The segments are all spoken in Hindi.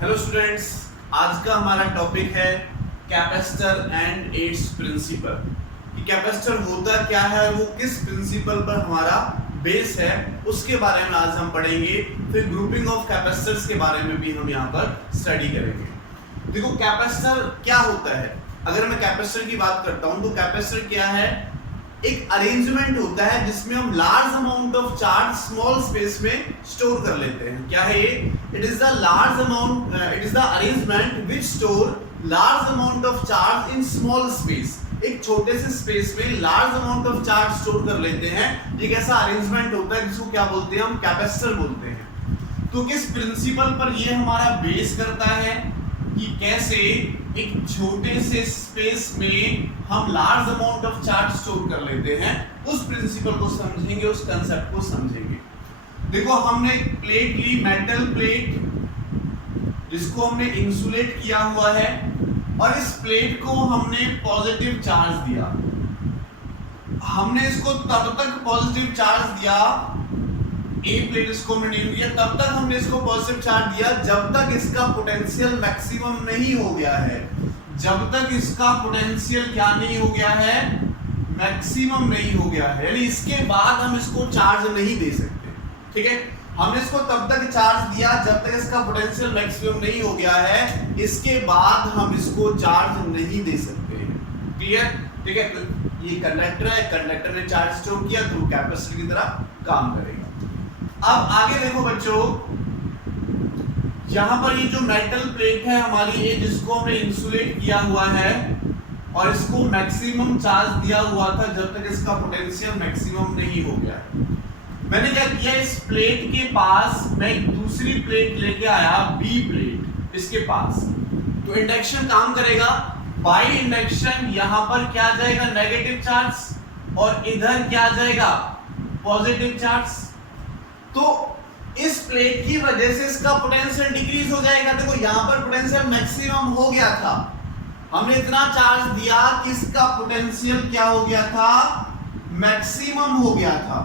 हेलो स्टूडेंट्स, आज का हमारा टॉपिक है कैपेसिटर एंड इट्स प्रिंसिपल। कि कैपेसिटर होता क्या है और वो किस प्रिंसिपल पर हमारा बेस है, उसके बारे में आज हम पढ़ेंगे। फिर ग्रुपिंग ऑफ कैपेसिटर्स के बारे में भी हम यहाँ पर स्टडी करेंगे। देखो कैपेसिटर क्या होता है। अगर मैं कैपेसिटर की बात करता हूँ तो कैपेसिटर क्या है, एक अरेंजमेंट होता है जिसमें हम large amount of charge small space में स्टोर कर लेते हैं। क्या है ये? It is the arrangement which store large amount of charge in small space. एक छोटे से स्पेस में large amount of charge store कर लेते हैं। एक ऐसा अरेंजमेंट होता है जिसको क्या बोलते हैं, हम कैपेसिटर बोलते हैं। तो किस प्रिंसिपल पर ये हमारा बेस करता है कि कैसे एक छोटे से स्पेस में हम large amount of charge store कर लेते हैं, उस प्रिंसिपल को समझेंगे, उस कंसेप्ट को समझेंगे। देखो हमने एक प्लेट ली, मेटल प्लेट, जिसको हमने इंसुलेट किया हुआ है और इस प्लेट को हमने पॉजिटिव चार्ज दिया। हमने इसको तब तक पॉजिटिव चार्ज दिया, ए प्लेट इसको हमने न्यू किया, तब तक हमने इसको पॉजिटिव चार्ज दिया जब तक इसका पोटेंशियल मैक्सिमम नहीं हो गया है। जब तक इसका पोटेंशियल क्या नहीं हो गया है, मैक्सिमम नहीं हो गया है, यानी इसके बाद हम इसको चार्ज नहीं दे सकते। ठीक है, हमने इसको तब तक चार्ज दिया जब तक इसका पोटेंशियल मैक्सिमम नहीं हो गया है, इसके बाद हम इसको चार्ज नहीं दे सकते। क्लियर? ठीक है, तो ये कंडक्टर है, कंडक्टर ने चार्ज स्टोर किया तो कैपेसिटर की तरह काम करेगा। अब आगे देखो बच्चों, यहां पर ये जो मेटल प्लेट है हमारी, ये जिसको हमने इंसुलेट किया हुआ है और इसको मैक्सिमम चार्ज दिया हुआ था जब तक इसका पोटेंशियल मैक्सिमम नहीं हो गया। मैंने क्या किया, इस प्लेट के पास मैं एक दूसरी प्लेट लेके आया, बी प्लेट इसके पास। तो इंडक्शन काम करेगा, बाय इंडक्शन यहां पर क्या आ जाएगा, नेगेटिव चार्ज, और इधर क्या आ जाएगा, पॉजिटिव चार्ज। तो इस प्लेट की वजह से इसका पोटेंशियल डिक्रीज हो जाएगा। देखो यहां पर पोटेंशियल मैक्सिमम हो गया था, हमने इतना चार्ज दिया कि इसका पोटेंशियल क्या हो गया था, मैक्सिमम हो गया था।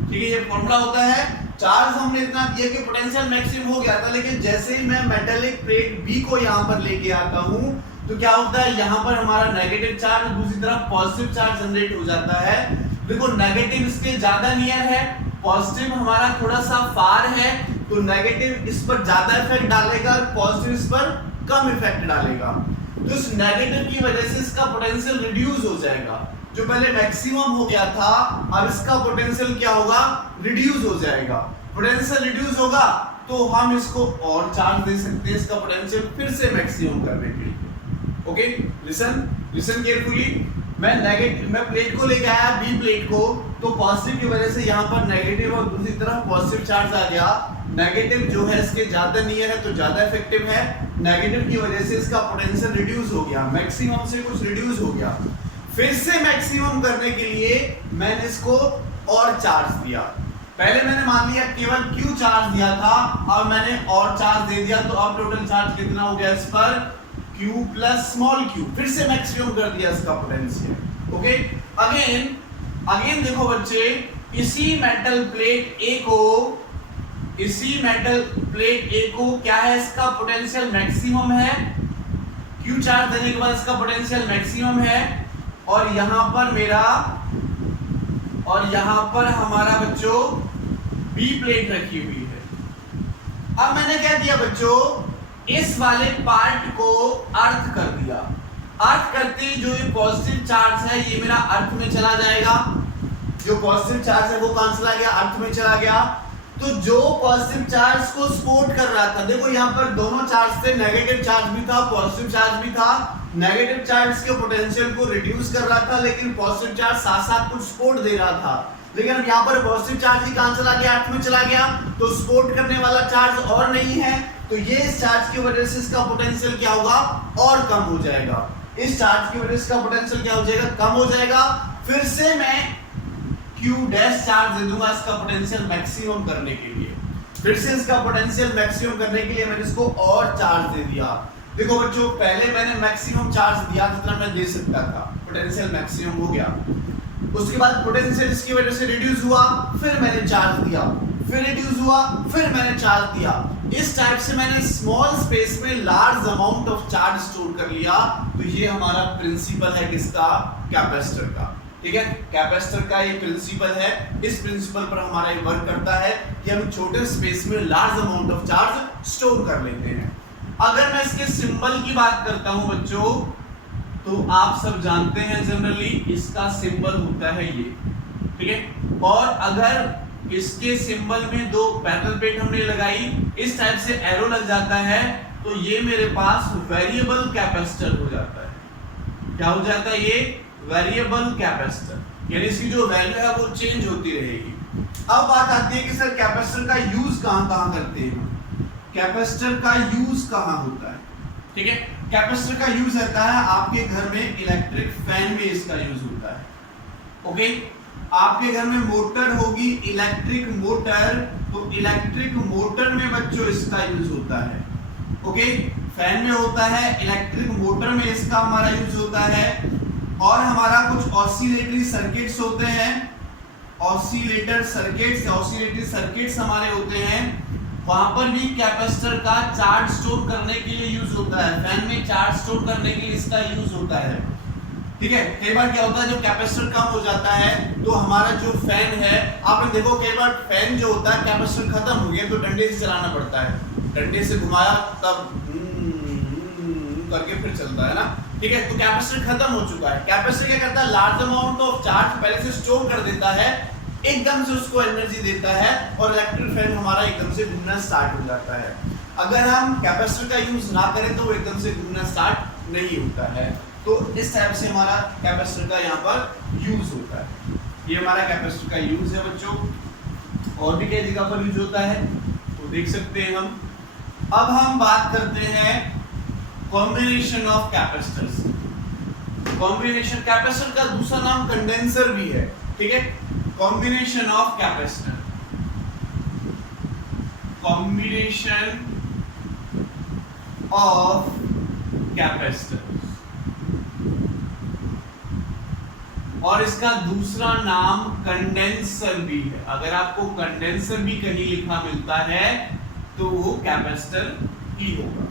ठीक है, ये फॉर्मूला होता है, चार्ज हमने इतना दिया कि पोटेंशियल मैक्सिमम हो गया था, लेकिन जैसे ही मैं मेटालिक प्लेट बी को यहां पर लेके आता हूं तो क्या होता है, यहां पर हमारा नेगेटिव चार्ज, दूसरी तरफ पॉजिटिव चार्ज जनरेट हो जाता है। देखो नेगेटिव इसके ज्यादा नियर है, पॉजिटिव हमारा थोड़ा सा फार है, तो नेगेटिव इस पर ज्यादा इफेक्ट डालेगा और पॉजिटिव इस पर कम इफेक्ट डालेगा। तो इस नेगेटिव की वजह से इसका पोटेंशियल रिड्यूस हो जाएगा। जो पहले मैक्सिमम हो गया था, अब इसका पोटेंशियल क्या होगा, रिड्यूस हो जाएगा। पोटेंशियल रिड्यूस होगा तो हम इसको और चार्ज दे सकते हैं, इसका पोटेंशियल फिर से मैक्सिमम करने के लिए। Okay, listen carefully. मैं प्लेट को लेके आया, बी प्लेट को, तो पॉजिटिव की वजह से यहाँ पर नेगेटिव और दूसरी तरफ पॉजिटिव चार्ज आ गया। नेगेटिव जो है इसके ज्यादा नियर है तो ज्यादा इफेक्टिव है, नेगेटिव की वजह से इसका पोटेंशियल रिड्यूस हो गया, मैक्सिमम से कुछ रिड्यूस हो गया। फिर से मैक्सिमम करने के लिए मैंने इसको और चार्ज दिया। पहले मैंने मान लिया केवल Q चार्ज दिया था, अब मैंने और चार्ज दे दिया, तो अब टोटल चार्ज कितना हो गया इस पर, Q प्लस स्मॉल q, फिर से मैक्सिमम कर दिया इसका पोटेंशियल। ओके, अगेन देखो बच्चे, इसी मेटल प्लेट A को क्या है, इसका पोटेंशियल मैक्सिमम है, Q चार्ज देने के बाद इसका पोटेंशियल मैक्सिमम है, और यहां पर हमारा बच्चों B प्लेट रखी हुई है। अब मैंने क्या किया बच्चों, इस वाले पार्ट को अर्थ कर दिया। अर्थ करते ही जो ये पॉजिटिव चार्ज है ये मेरा अर्थ में चला जाएगा। जो पॉजिटिव चार्ज है वो कहां चला गया, अर्थ में चला गया। तो जो पॉजिटिव चार्ज को सपोर्ट कर रहा था, देखो यहाँ पर दोनों चार्ज थे, नेगेटिव चार्ज भी था, पॉजिटिव चार्ज भी था। नेगेटिव चार्ज के पोटेंशियल को रिड्यूस कर रहा था, लेकिन पॉजिटिव चार्ज साथ साथ कुछ सपोर्ट दे रहा था। लेकिन अब यहाँ पर पॉजिटिव चार्ज ही कहां चला गया, अर्थ में चला गया, तो सपोर्ट करने वाला चार्ज और नहीं है, तो ये इस चार्ज की वजह से इसका पोटेंशियल क्या होगा, और कम हो जाएगा। इस चार्ज की वजह से इसका पोटेंशियल क्या हो जाएगा, कम हो जाएगा। फिर से मैं Q डैश चार्ज दे दूंगा इसका पोटेंशियल मैक्सिमम करने के लिए। फिर से इसका पोटेंशियल मैक्सिमम करने के लिए मैंने इसको और चार्ज दे दिया। देखो बच्चों, पहले मैंने मैक्सिमम चार्ज दिया जितना मैं दे सकता था, पोटेंशियल मैक्सिमम हो गया। उसके बाद पोटेंशियल इसकी वजह से रिड्यूस हुआ, फिर मैंने चार्ज दिया, फिर रिड्यूस हुआ, फिर मैंने चार्ज दिया। इस टाइप से मैंने स्मॉल स्पेस में large amount of charge store कर लिया। तो ये हमारा प्रिंसिपल है किसका? कैपेसिटर का। ठीक है, कैपेसिटर का ये प्रिंसिपल है। इस प्रिंसिपल पर हमारा ये वर्क करता है कि हम छोटे स्पेस में large amount of charge store कर लेते हैं। अगर मैं इसके सिंबल की बात करता हूं बच्चों, तो आप सब जानते हैं जनरली इसका सिंबल होता है ये। ठीक है, और अगर इसके सिंबल में दो पैरेलल प्लेट हमने लगाई, इस टाइप से एरो लग जाता है, तो ये मेरे पास वेरिएबल कैपेसिटर हो जाता है। क्या हो जाता है? ये वेरिएबल कैपेसिटर, यानी इसकी जो वैल्यू है वो चेंज होती रहेगी। अब बात आती है कि सर कैपेसिटर का यूज कहां करते हैं? कैपेसिटर का यूज कहां होता है? ठीक है, कैपेसिटर का यूज रहता है आपके घर में इलेक्ट्रिक फैन में इसका यूज होता है। ओके, आपके घर में मोटर होगी, इलेक्ट्रिक मोटर, तो इलेक्ट्रिक मोटर में बच्चों इसका यूज होता है। ओके, फैन में होता है, इलेक्ट्रिक मोटर में इसका हमारा यूज होता है। और हमारा कुछ ऑसिलेटरी सर्किट्स होते हैं, ऑसिलेटरी सर्किट्स हमारे होते हैं, वहां पर भी कैपेसिटर का चार्ज स्टोर करने के लिए यूज होता है। फैन में चार्ज स्टोर करने के लिए इसका यूज होता है। ठीक है, कई बार क्या होता है, जब कैपेसिटर कम हो जाता है तो हमारा जो फैन है, आपने देखो कई बार फैन जो होता है कैपेसिटर खत्म हो गया तो डंडे से चलाना पड़ता है। डंडे से घुमाया तब करके फिर चलता है ना। ठीक है, तो कैपेसिटर खत्म हो चुका है। कैपेसिटर क्या करता है? लार्ज अमाउंट ऑफ चार्ज पहले से स्टोर कर देता है, एकदम से उसको एनर्जी देता है और इलेक्ट्रिक फैन हमारा एकदम से घूमना स्टार्ट हो जाता है। अगर हम कैपेसिटर का यूज ना करें तो वो एकदम से घूमना स्टार्ट नहीं होता है। तो इस टाइप से हमारा कैपेसिटर का यहाँ पर यूज होता है। ये हमारा कैपेसिटर का यूज है बच्चों। और भी कई जगह पर यूज होता है, तो देख सकते हैं हम। अब हम बात करते हैं combination of capacitors. Combination, capacitor का दूसरा नाम कंडेंसर भी है। ठीक है, combination of capacitor, combination of capacitor, और इसका दूसरा नाम कंडेंसर भी है। अगर आपको कंडेंसर भी कहीं लिखा मिलता है तो वो कैपेसिटर ही होगा।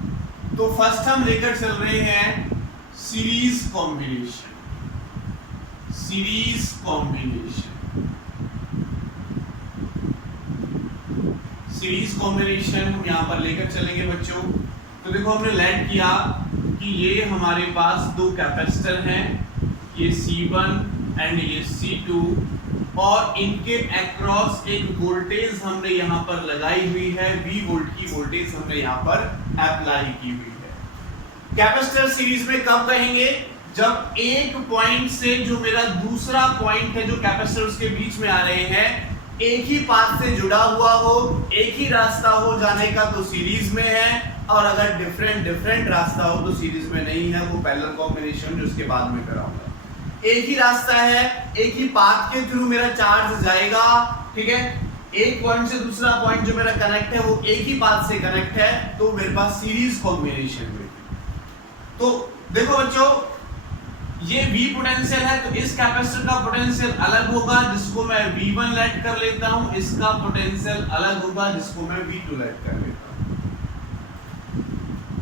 तो फर्स्ट हम लेकर चल रहे हैं series combination. Series combination, series combination हम यहां पर लेकर चलेंगे बच्चों। तो देखो हमने लेट किया कि ये हमारे पास दो कैपेसिटर हैं, ये C1 एंड ये C2, और इनके अक्रॉस एक वोल्टेज हमने यहाँ पर लगाई हुई है, V वोल्ट की वोल्टेज हमने यहाँ पर अप्लाई की हुई है। कैपेसिटर सीरीज में कब कहेंगे? जब एक पॉइंट से जो मेरा दूसरा पॉइंट है, जो कैपेसिटर उसके बीच में आ रहे हैं, एक ही पाथ से जुड़ा हुआ हो, एक ही रास्ता हो जाने का तो सीरीज में है, और अगर डिफरेंट रास्ता हो तो सीरीज में नहीं है, वो पैरेलल कॉम्बिनेशन जो उसके बाद में कराऊंगा। एक ही रास्ता है, एक ही पाथ के थ्रू मेरा चार्ज जाएगा। ठीक है, एक पॉइंट से दूसरा पॉइंट जो मेरा कनेक्ट है वो एक ही पाथ से कनेक्ट है, तो मेरे पास सीरीज कॉम्बिनेशन में। तो देखो बच्चों, ये V पोटेंशियल है, तो इस कैपेसिटर का पोटेंशियल अलग होगा जिसको मैं V1 लेट कर लेता हूं, इसका पोटेंशियल अलग होगा जिसको मैं V2 लेट कर लेता हूं।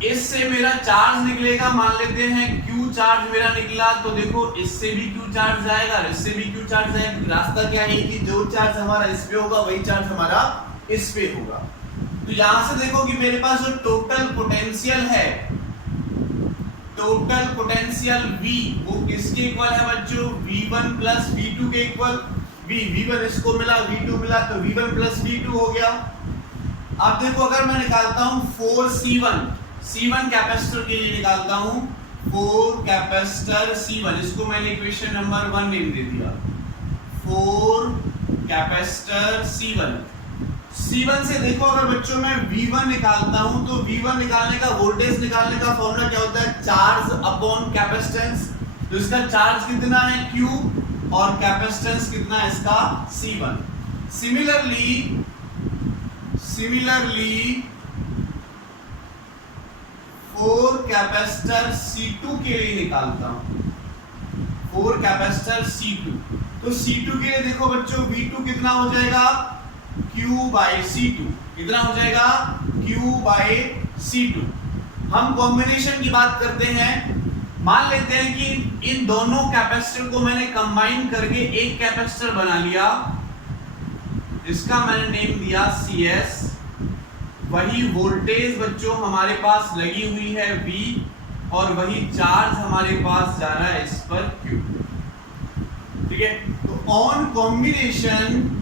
इससे मेरा चार्ज निकलेगा, मान लेते हैं Q चार्ज मेरा निकला, तो देखो इससे भी Q चार्ज जाएगा, इससे भी Q चार्ज जाएगा। रास्ता क्या है कि जो चार्ज हमारा इस पे होगा वही चार्ज हमारा इस पे होगा। तो यहां से देखो कि मेरे पास जो टोटल पोटेंशियल है, टोटल पोटेंशियल V, वो किसके इक्वल है बच्चों? V1 प्लस V2 के इक्वल। V1 इसको मिला, V2 मिला, तो V1 प्लस V2 हो गया। अब देखो अगर मैं निकालता हूं 4C1 कैपेसिटर के लिए निकालता हूं, 4 कैपेसिटर C1, इसको मैंने इक्वेशन नंबर 1 नेम दे दिया। 4 कैपेसिटर C1 से देखो अगर बच्चों मैं V1 निकालता हूं, तो V1 निकालने का, वोल्टेज निकालने का फॉर्मूला क्या होता है? Charge upon capacitance. तो इसका चार्ज कितना है? Q, और कैपेसिटेंस कितना है इसका? C1। सिमिलरली 4 कैपेसिटर C2 के लिए निकालता हूं, 4 कैपेसिटर C2। तो C2 के लिए देखो बच्चों V2 कितना हो जाएगा? Q बाई C2, कितना हो जाएगा Q बाई C2। हम कॉम्बिनेशन की बात करते हैं, मान लेते हैं कि इन दोनों कैपेसिटर को मैंने कंबाइन करके एक कैपेसिटर बना लिया, इसका मैंने नेम दिया CS। वही वोल्टेज बच्चों हमारे पास लगी हुई है V, और वही चार्ज हमारे पास जा रहा है इस पर Q, ठीक है। तो ऑन कॉम्बिनेशन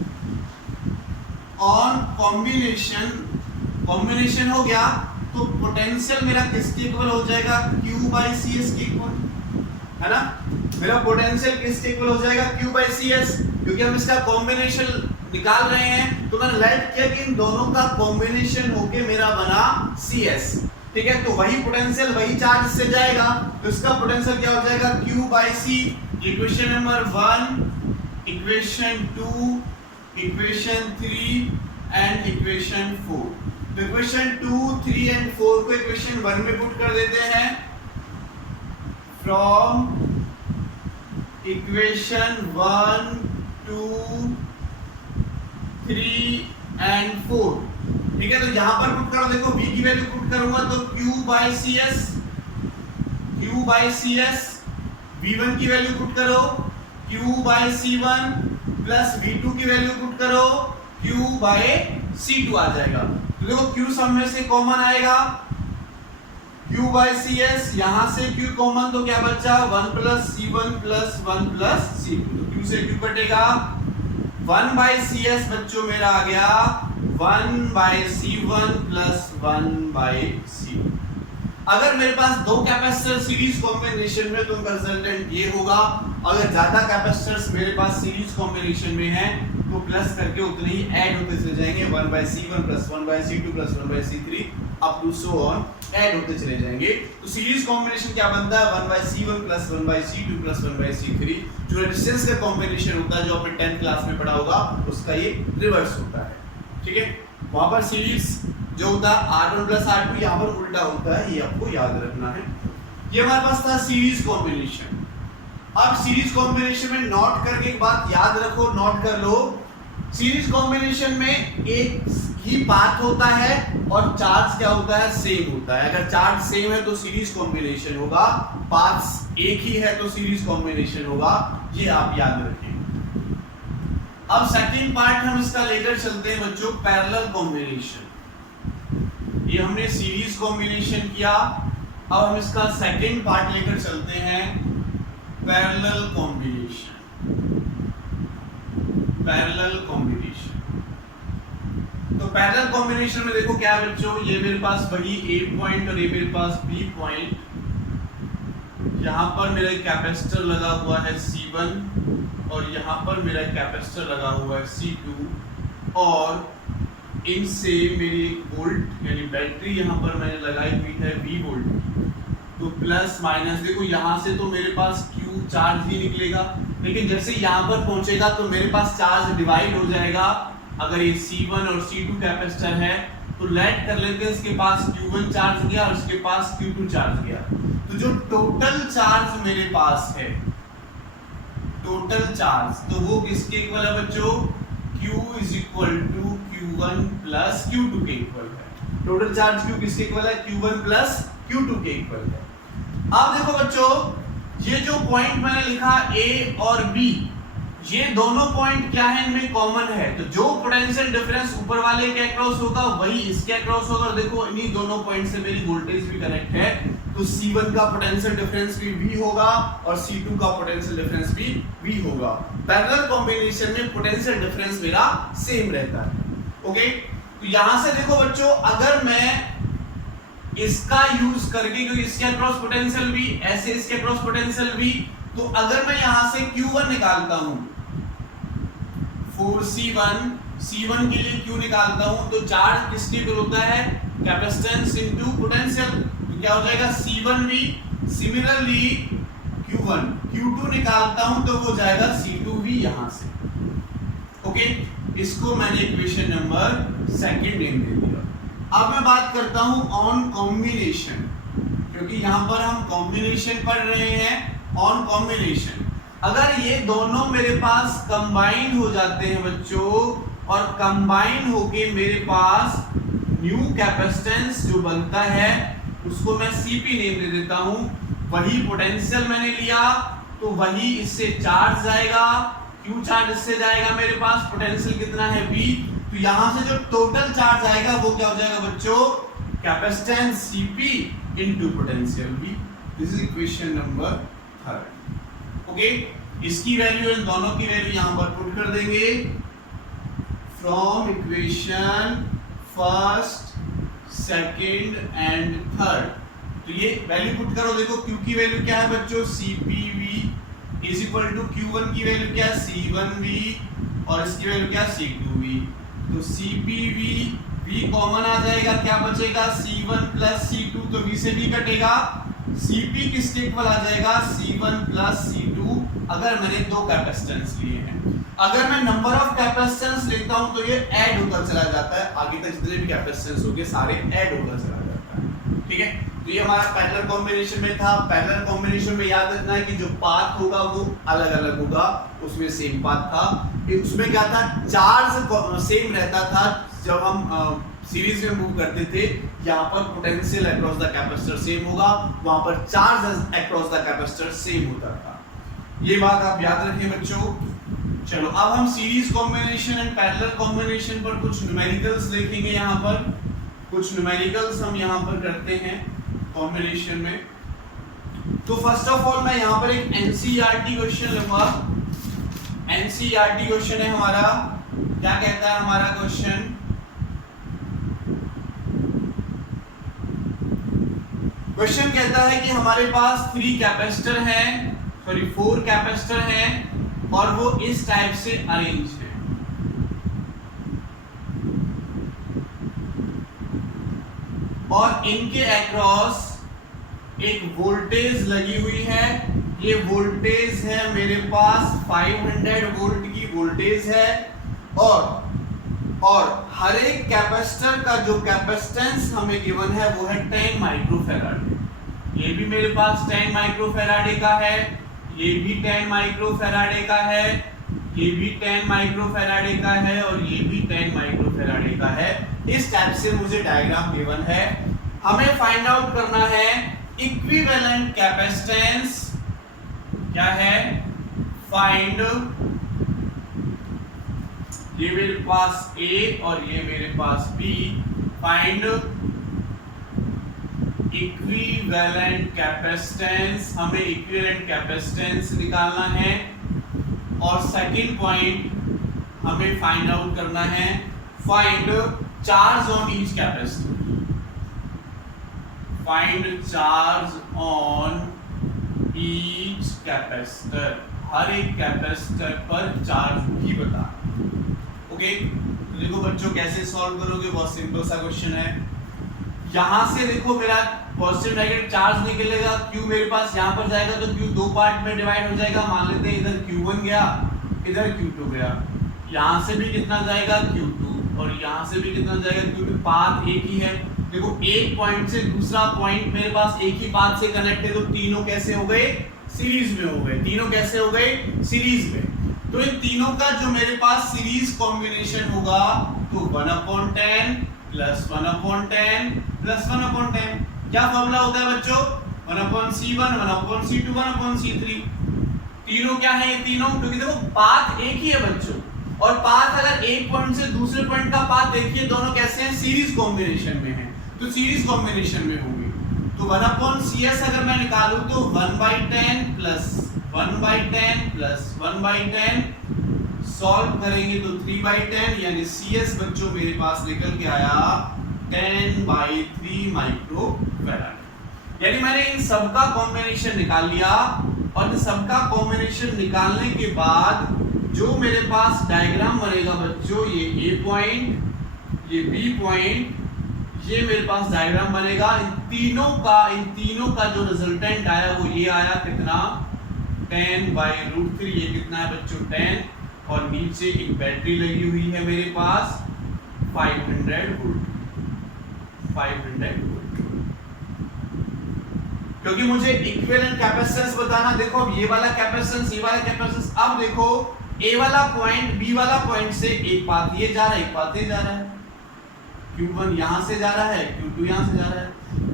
हो गया तो पोटेंशियल मेरा किसके इक्वल हो जाएगा, Q बाई CS के इक्वल, है ना। मेरा पोटेंशियल किसके इक्वल हो जाएगा, Q बाई CS, क्योंकि हम इसका कॉम्बिनेशन निकाल रहे हैं। तो मैंने लेट किया कि इन दोनों का कॉम्बिनेशन होके मेरा बना CS, ठीक है। तो वही पोटेंशियल वही चार्ज से जाएगा, तो इसका पोटेंशियल क्या हो जाएगा, Q by C। Equation number 1, equation 2, equation 3 and equation 4। तो इक्वेशन 2, 3 एंड 4 को इक्वेशन 1 में पुट कर देते हैं। फ्रॉम इक्वेशन 1, 2, 3 एंड 4, ठीक है। तो यहां पर पुट करो, देखो V की वैल्यू पुट करूंगा तो Q बाई CS, V1 की वैल्यू पुट करो Q by C1 plus V2 की वैल्यू पुट करो Q बाई C2 आ जाएगा। तो देखो Q सब में से कॉमन आएगा, Q बाई CS, यहां से Q कॉमन तो क्या बचा, 1 plus C1 plus 1 plus C2, तो Q से Q कटेगा। 1 बाई CS बच्चों मेरा आ गया 1 by C1 plus 1 by C2। अगर मेरे पास दो कैपेसिटर सीरीज कॉम्बिनेशन में, तो उनका रिजल्टेंट ये होगा। अगर ज्यादा कैपेसिटर्स मेरे पास सीरीज कॉम्बिनेशन में हैं, तो प्लस करके उतने ही ऐड होते चले जाएंगे, 1 by C1 plus 1 by C2 plus 1 by C3 up to so on, add होते चले जाएंगे। तो सीरीज कॉम्बिनेशन क्या बनता है, 1 by C1 plus 1 by C2 plus 1 by C3। जो रेजिस्टेंस का कॉम्बिनेशन होता है, जो आपने 10th क्लास में पढ़ा होगा, उसका ये रिवर्स होता है, ठीक है। वहां पर सीरीज जो होता है R1 प्लस R2, यहाँ पर उल्टा होता है, ये आपको याद रखना है। ये हमारे पास था सीरीज कॉम्बिनेशन। अब सीरीज कॉम्बिनेशन में नोट करके एक बात याद रखो, नोट कर लो, सीरीज कॉम्बिनेशन में एक ही पाथ होता है और चार्ज क्या होता है, सेम होता है। अगर चार्ज सेम है तो सीरीज कॉम्बिनेशन होगा, पाथ्स एक ही है तो सीरीज कॉम्बिनेशन होगा, ये आप याद रखें। अब सेकंड पार्ट हम इसका लेकर चलते हैं बच्चों, पैरेलल कॉम्बिनेशन। ये हमने सीरीज कॉम्बिनेशन किया, अब हम इसका सेकंड पार्ट लेकर चलते हैं, पैरेलल कॉम्बिनेशन। तो पैरेलल कॉम्बिनेशन में देखो क्या है बच्चों, ये मेरे पास वही A पॉइंट और ये मेरे पास B पॉइंट, यहाँ पर मेरा कैपेसिटर लगा हुआ है C1 और यहाँ पर मेरा कैपेसिटर लगा हुआ है C2, और इनसे मेरी एक वोल्ट यानी बैटरी यहाँ पर मैंने लगाई हुई है V वोल्ट। तो प्लस माइनस देखो, यहाँ से तो मेरे पास Q चार्ज ही निकलेगा, लेकिन जैसे यहाँ पर पहुंचेगा तो मेरे पास चार्ज डिवाइड हो जाएगा। अगर ये C1 और C2 कैपेसिटर है तो लेट कर लेते हैं, इसके पास Q1 चार्ज गया और इसके पास Q2 चार्ज गया। तो जो टोटल चार्ज मेरे पास है, टोटल चार्ज, तो वो किसके इक्वल है बच्चों, Q is equal to Q1 plus Q2 के इक्वल है। टोटल चार्ज Q किसके इक्वल है, Q1 प्लस Q2 के इक्वल है। अब देखो बच्चों, ये जो पॉइंट मैंने लिखा A और B, ये दोनों पॉइंट क्या है, इनमें कॉमन है। तो जो पोटेंशियल डिफरेंस ऊपर वाले के अक्रॉस होगा वही इसके अक्रॉस होगा। और देखो इन्हीं दोनों पॉइंट से मेरी वोल्टेज भी कनेक्ट है, तो C1 का पोटेंशियल डिफरेंस भी V होगा और C2 का पोटेंशियल डिफरेंस भी V होगा। पैरेलल कॉम्बिनेशन में पोटेंशियल डिफरेंस मेरा सेम रहता है, ओके। तो यहां से देखो बच्चों, अगर मैं इसका यूज करके, क्योंकि इसके अक्रॉस पोटेंशियल भी, ऐसे इसके अक्रॉस पोटेंशियल भी, तो अगर मैं यहां से Q1 निकालता हूं, 4C1 के लिए Q निकालता हूं, तो चार्ज किसके इक्वल होता है, कैपेसिटेंस इनटू पोटेंशियल। तो क्या हो जाएगा, C1V। सिमिलरली Q2 निकालता हूं तो वो जाएगा C2V यहां से, ओके। इसको मैंने इक्वेशन नंबर सेकंड नेम दे दिया। अब मैं बात करता हूं ऑन कॉम्बिनेशन, क्योंकि यहां पर हम कॉम्बिनेशन पढ़ रहे हैं, ऑन कॉम्बिनेशन। अगर ये दोनों मेरे पास कंबाइन हो जाते हैं बच्चों, और कंबाइन होके मेरे पास न्यू कैपेसिटेंस जो बनता है उसको मैं Cp नेम दे देता हूं। वही पोटेंशियल मैंने लिया तो वही इससे चार्ज जाएगा, Q चार्ज इससे जाएगा, मेरे पास पोटेंशियल कितना है V, तो यहां से जो टोटल चार्ज आएगा वो क्या हो जाएगा बच्चों, capacitance Cp into potential V। This is equation number 3। Okay, इसकी वैल्यू इन दोनों की वैल्यू यहां पर पुट कर देंगे from equation first, second and third. तो ये वैल्यू पुट करो, देखो Q की वैल्यू क्या है बच्चों, CPV is equal to Q1 की वैल्यू क्या है, C1V, और इसकी वैल्यू क्या है, C2V। तो CPV V कॉमन आ जाएगा, क्या बचेगा, C1 प्लस C2, तो V से V कटेगा, Cp किसके इक्वल आ जाएगा, C1 प्लस C2, अगर मैंने दो कैपेसिटेंस लिए हैं। अगर मैं नंबर ऑफ कैपेसिटेंस लेता हूं तो ये ऐड होकर चला जाता है, आगे तक जितने भी कैपेसिटेंस होंगे सारे ऐड होकर चला जाता है। ठीक है, तो ये हमारा पैरेलल कॉम्बिनेशन में था। पैरेलल कॉम्बिनेशन में याद रखना है कि जो पाथ होगा वो अलग अलग होगा, उसमें सेम पाथ था। उसमें क्या था, चार्ज सेम रहता था। जब हम सीरीज में मूव करते थे, यहाँ पर potential across the capacitor same होगा, वहां पर charge across the capacitor same होता था। ये बात आप याद रखें बच्चों। चलो अब हम series combination and parallel combination पर कुछ न्यूमेरिकल्स देखेंगे। यहाँ पर कुछ न्यूमेरिकल्स हम यहाँ पर करते हैं कॉम्बिनेशन में। तो फर्स्ट ऑफ ऑल मैं यहाँ पर एक एनसीईआरटी क्वेश्चन लूंगा। एनसीईआरटी क्वेश्चन है हमारा, क्या कहता है हमारा क्वेश्चन, क्वेश्चन कहता है कि हमारे पास 4 कैपेसिटर हैं और वो इस टाइप से अरेंज है। और इनके अक्रॉस एक वोल्टेज लगी हुई है। ये वोल्टेज है मेरे पास 500 वोल्ट की वोल्टेज है, और हर एक कैपेसिटर का जो कैपेसिटेंस हमें गिवन है वो है 10 माइक्रोफैराड। ये भी मेरे पास 10 माइक्रोफैराड का है, ये भी 10 माइक्रोफैराड का है, ये भी 10 माइक्रोफैराड का है, और ये भी 10 माइक्रोफैराड का है। इस टाइप से मुझे डायग्राम गिवन है। हमें फाइंड आउट करना है इक्विवेलेंट कैपेसिटेंस क्या है, फाइंड, ये मेरे पास A और ये मेरे पास B, फाइंड इक्विवेलेंट कैपेसिटेंस। हमें इक्विवेलेंट कैपेसिटेंस निकालना है। और सेकंड पॉइंट हमें फाइंड आउट करना है, find charge on each capacitor. Find charge on each capacitor, हर एक कैपेसिटर पर चार्ज भी बता। ओके, तो देखो बच्चों कैसे सॉल्व करोगे, बहुत सिंपल सा क्वेश्चन है। यहां से देखो मेरा पॉजिटिव नेगेटिव चार्ज निकलेगा, Q मेरे पास यहां पर जाएगा तो Q दो पार्ट में डिवाइड हो जाएगा। मान लेते हैं इधर Q1 गया, इधर Q2 गया। यहां से भी कितना जाएगा, Q2, और यहां से भी कितना जाएगा, Q2। पाथ एक ही है। देखो एक पॉइंट से दूसरा पॉइंट मेरे पास एक ही पाथ से कनेक्ट है, तो तीनों कैसे हो गए, सीरीज में हो गए। तीनों कैसे हो गए, सीरीज में। तो इन तीनों का जो मेरे पास सीरीज कॉम्बिनेशन होगा तो 1/10 प्लस 1/10 प्लस 1/10। क्या फॉर्मूला होता है बच्चों, 1/C1 1/C2 1/C3। तीनों क्या है, ये तीनों, क्योंकि देखो पाथ एक ही है बच्चों, और पाथ अगर एक पॉइंट से दूसरे पॉइंट का पाथ देखिए, दोनों कैसे हैं, सीरीज कॉम्बिनेशन में है, तो सीरीज कॉम्बिनेशन में होंगे। तो 1/CS अगर मैं निकालूं तो 1/10 प्लस 1/10 प्लस 1/10, सॉल्व करेंगे तो 3/10, यानी CS बच्चों मेरे पास निकल के आया 10/3 माइक्रोफैराड। यानी मैंने इन सबका कॉम्बिनेशन निकाल लिया, और इन सबका कॉम्बिनेशन निकालने के बाद जो मेरे पास डायग्राम बनेगा बच्चों, ये A पॉइंट, ये B पॉइंट, ये मेरे पास डायग्राम बनेगा। इन तीनों का जो रिजल्टेंट आया वो ये आया, कितना, 10/√3। ये कितना है बच्चों, 10, और नीचे एक बैटरी लगी हुई है मेरे पास 500 वोल्ट, 500 वोल्ट। क्योंकि मुझे इक्विवेलेंट कैपेसिटेंस बताना, देखो अब ये वाला कैपेसिटेंस, ये वाला कैपेसिटेंस। अब देखो ए वाला पॉइंट बी वाला पॉइंट से एक पाथ ये जा रहा है, एक पाथ ये जा रहा है, Q1 यहां से जा रहा है, Q2 यहां से जा रहा है।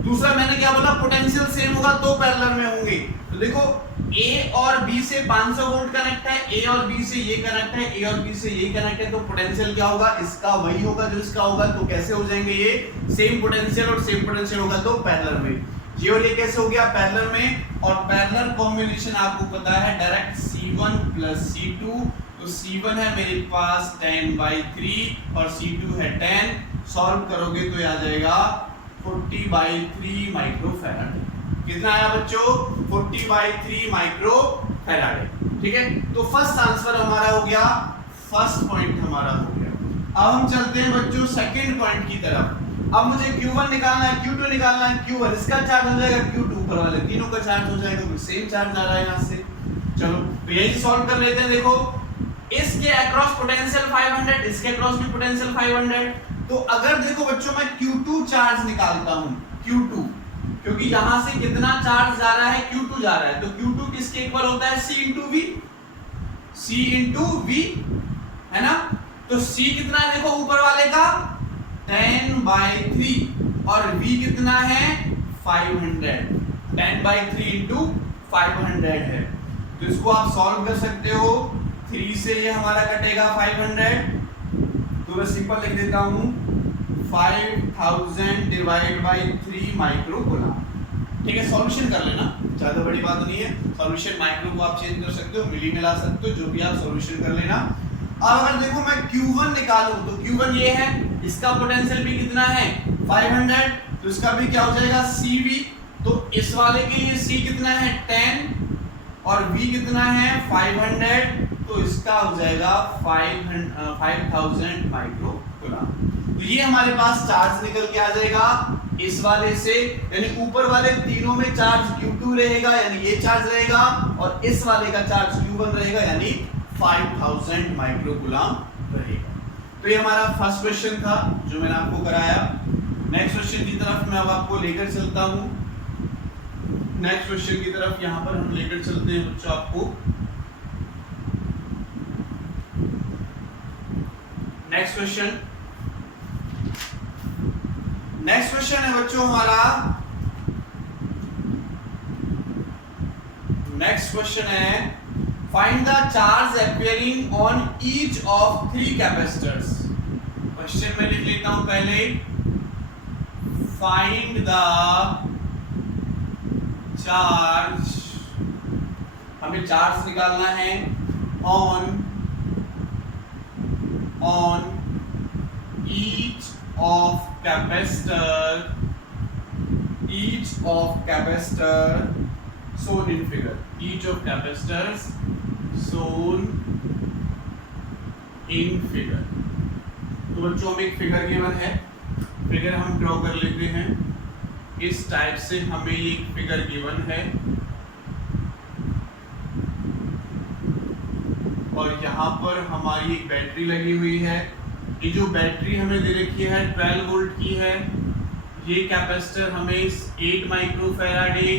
दूसरा मैंने क्या बोला, पोटेंशियल सेम होगा तो पैरेलल में होंगे। तो देखो A और B से 500 वोल्ट कनेक्ट है, A और B से ये कनेक्ट है, A और B से ये कनेक्ट है, तो पोटेंशियल क्या होगा, इसका वही होगा जो इसका होगा। तो कैसे हो जाएंगे ये, सेम पोटेंशियल और सेम पोटेंशियल होगा तो पैरेलल में। ये और ये कैसे हो गया, पैरेलल में। और पैरेलल कॉम्बिनेशन आपको पता है डायरेक्ट C1 प्लस C2, तो C1 है मेरे पास 10/3 और C2 है 10, सॉल्व करोगे तो आ जाएगा 40/3 माइक्रोफैराड। कितना आया बच्चों, 40/3 माइक्रोफैराड। ठीक है, तो फर्स्ट आंसर हमारा हो गया, फर्स्ट पॉइंट हमारा हो गया। अब हम चलते हैं बच्चों सेकंड पॉइंट की तरफ। अब मुझे Q1 निकालना है, Q2 निकालना है। Q1 इसका चार्ज हो जाएगा, Q2 ऊपर वाले तीनों का चार्ज हो जाएगा, तो सेम चार्ज आ रहा है यहाँ से। चलो तो यही सॉल्व कर लेते हैं। देखो इसके अक्रॉस पोटेंशियल 500, इसके अक्रॉस भी पोटेंशियल 500। तो अगर देखो बच्चों मैं Q2 चार्ज निकालता हूँ, Q2, क्योंकि यहां से कितना चार्ज जा रहा है, Q2 जा रहा है, तो Q2 किसके इक्वल होता है, C into V, C into V, है ना। तो C कितना है देखो ऊपर वाले का 10/3 और V कितना है 500, 10/3 इंटू 500 है। तो इसको आप सॉल्व कर सकते हो, 3 से ये हमारा कटेगा 500, तो मैं सिंपल लिख देता हूं 5000 डिवाइड बाई 3 माइक्रो कूलम। ठीक है, सॉल्यूशन कर लेना, ज्यादा बड़ी बात नहीं है। सॉल्यूशन माइक्रो को आप चेंज कर सकते हो, मिली मिला सकते हो, जो भी आप सॉल्यूशन कर लेना। अब अगर देखो मैं Q1 निकालूं तो Q1 ये है, इसका पोटेंशियल भी कितना है 500, तो इसका भी क्या हो जाएगा CV। तो इस वाले के लिए C कितना है 10 और V कितना है 500, तो इसका हो जाएगा 5000 माइक्रो कूलम। तो ये हमारे पास चार्ज निकल के आ जाएगा इस वाले से, यानी ऊपर वाले तीनों में चार्ज Q2 रहेगा, यानी ये चार्ज रहेगा, और इस वाले का चार्ज Q1 रहेगा, यानी 5000 माइक्रो कूलम रहेगा। तो ये हमारा फर्स्ट क्वेश्चन था जो मैंने आपको कराया। नेक्स्ट क्वेश्चन की तरफ मैं अब आपको लेकर चलता हूं। नेक्स्ट क्वेश्चन की तरफ यहां पर हम लेकर चलते हैं बच्चों आपको। नेक्स्ट क्वेश्चन है बच्चों हमारा, नेक्स्ट क्वेश्चन है find the charge appearing on each of 3 capacitors. Question में लिख लेता हूं पहले, फाइंड द चार्ज, हमें चार्ज निकालना है on each of capacitor shown in figure, each of capacitors shown in figure। तो बच्चों हमें एक फिगर गिवन है, फिगर हम ड्रॉ कर लेते हैं। इस टाइप से हमें एक फिगर गिवन है और यहाँ पर हमारी एक बैटरी लगी हुई है। ये जो बैटरी हमें दे रखी है 12 वोल्ट की है। ये कैपेसिटर हमें 8 माइक्रोफैराडे,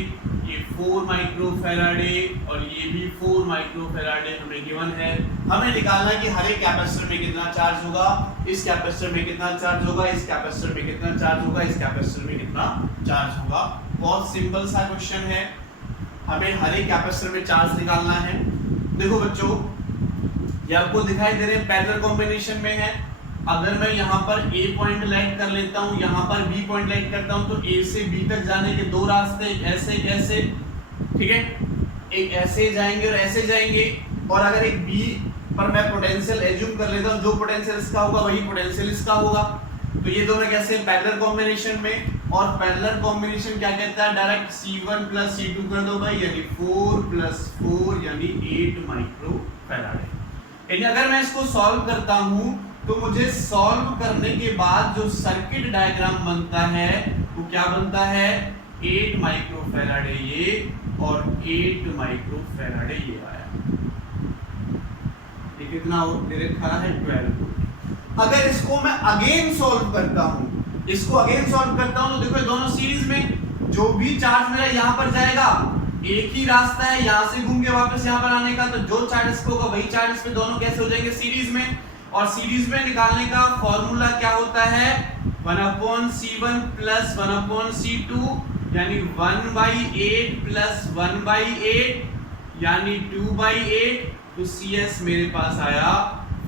ये 4 माइक्रोफैराडे और ये भी 4 माइक्रोफैराडे हमें गिवन है। हमें निकालना है कि हर एक कैपेसिटर में कितना चार्ज होगा, इस कैपेसिटर में कितना चार्ज होगा, इस कैपेसिटर में कितना चार्ज होगा, इस कैपेसिटर में कितना चार्ज होगा। बहुत सिंपल सा क्वेश्चन है, हमें हर एक कैपेसिटर में चार्ज निकालना है। देखो बच्चों ये आपको दिखाई दे रहे हैं पैरेलल कॉम्बिनेशन में है। अगर मैं यहाँ पर A पॉइंट लाइट कर लेता हूँ, यहाँ पर B पॉइंट लाइट करता हूँ, तो A से B तक जाने के 2 रास्ते, एक ऐसे एक ऐसे, ठीक है, एक ऐसे जाएंगे और ऐसे जाएंगे। और अगर एक B पर मैं पोटेंशियल एज्यूम कर लेता हूँ, जो पोटेंशियल इसका होगा वही पोटेंशियल इसका होगा। तो ये दोनों कैसे पैरेलल कॉम्बिनेशन में, और पैरेलल कॉम्बिनेशन क्या कहता है, डायरेक्ट C1 प्लस C2 कर दो भाई, यानी 4 प्लस 4 यानी 8 माइक्रोफैराड। यानी अगर मैं इसको सॉल्व करता हूँ तो मुझे सॉल्व करने के बाद जो सर्किट डायग्राम बनता है वो क्या बनता है, 8 माइक्रोफैराड ये और 8 माइक्रोफैराड ये आया। ये कितना दे रखा है 12। अगर इसको मैं अगेन सॉल्व करता हूँ, इसको अगेन सॉल्व करता हूँ, तो देखो दोनों सीरीज में जो भी चार्ज मेरा यहाँ पर जाएगा एक ही रास्ता है यहाँ से घूम के वापस यहाँ पर आने का, तो जो चार्जेस पे होगा वही चार्जेस पे दोनों कैसे हो जाएंगे सीरीज में। और सीरीज में निकालने का फॉर्मूला क्या होता है 1/C1 प्लस 1/C2 यानी 1/8 प्लस 1/8 यानी 2/8। तो CS मेरे पास आया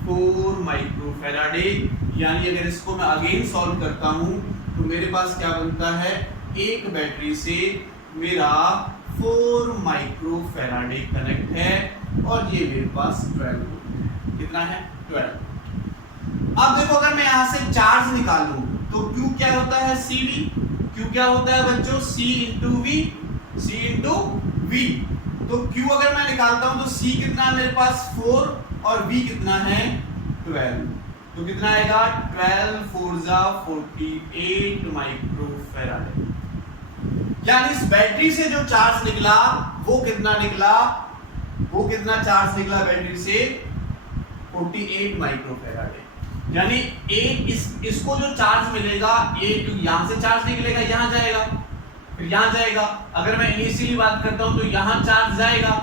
4 माइक्रोफैराडे। यानी अगर इसको मैं अगेन सॉल्व करता हूं तो मेरे पास क्या बनता है, एक बैटरी से मेरा 4 माइक्रोफैराडे कनेक्ट है और ये मेरे पास 12 कितना है 12। अब देखो अगर मैं यहां से चार्ज निकालूं तो Q क्या होता है CV। Q क्या होता है बच्चों C इंटू V। तो Q अगर मैं निकालता हूं तो C कितना है मेरे पास 4 और V कितना है 12। तो कितना आएगा 12 4 जा 48 माइक्रोफैराडे। यानी इस बैटरी से जो चार्ज निकला वो कितना निकला, वो कितना चार्ज निकला बैटरी से 48 माइक्रोफैराडे। यानी इसको जो चार्ज मिलेगा एक यहां से चार्ज निकलेगा यहां जाएगा फिर यहां जाएगा। अगर मैं इनिशियली बात करता हूं तो यहां चार्ज जाएगा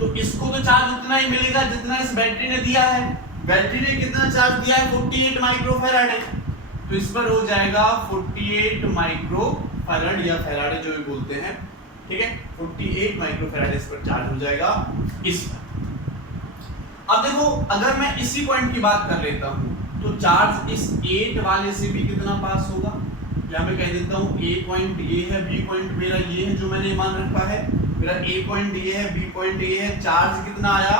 तो इसको तो चार्ज उतना ही मिलेगा जितना इस बैटरी ने दिया है। बैटरी ने कितना चार्ज दिया है 48 माइक्रोफैराडे। तो इस पर हो जाएगा 48 माइक्रोफैराड या फैराडे जो भी बोलते हैं, ठीक है 48 माइक्रोफैराडे इस पर चार्ज हो जाएगा इस पर। अब देखो अगर मैं इसी पॉइंट की बात कर लेता हूं तो चार्ज इस 8 वाले से भी कितना पास होगा, या मैं कह देता हूं A पॉइंट ये है, B पॉइंट मेरा ये है जो मैंने मान रखा है, मेरा A पॉइंट ये है, B पॉइंट ये है। चार्ज कितना आया,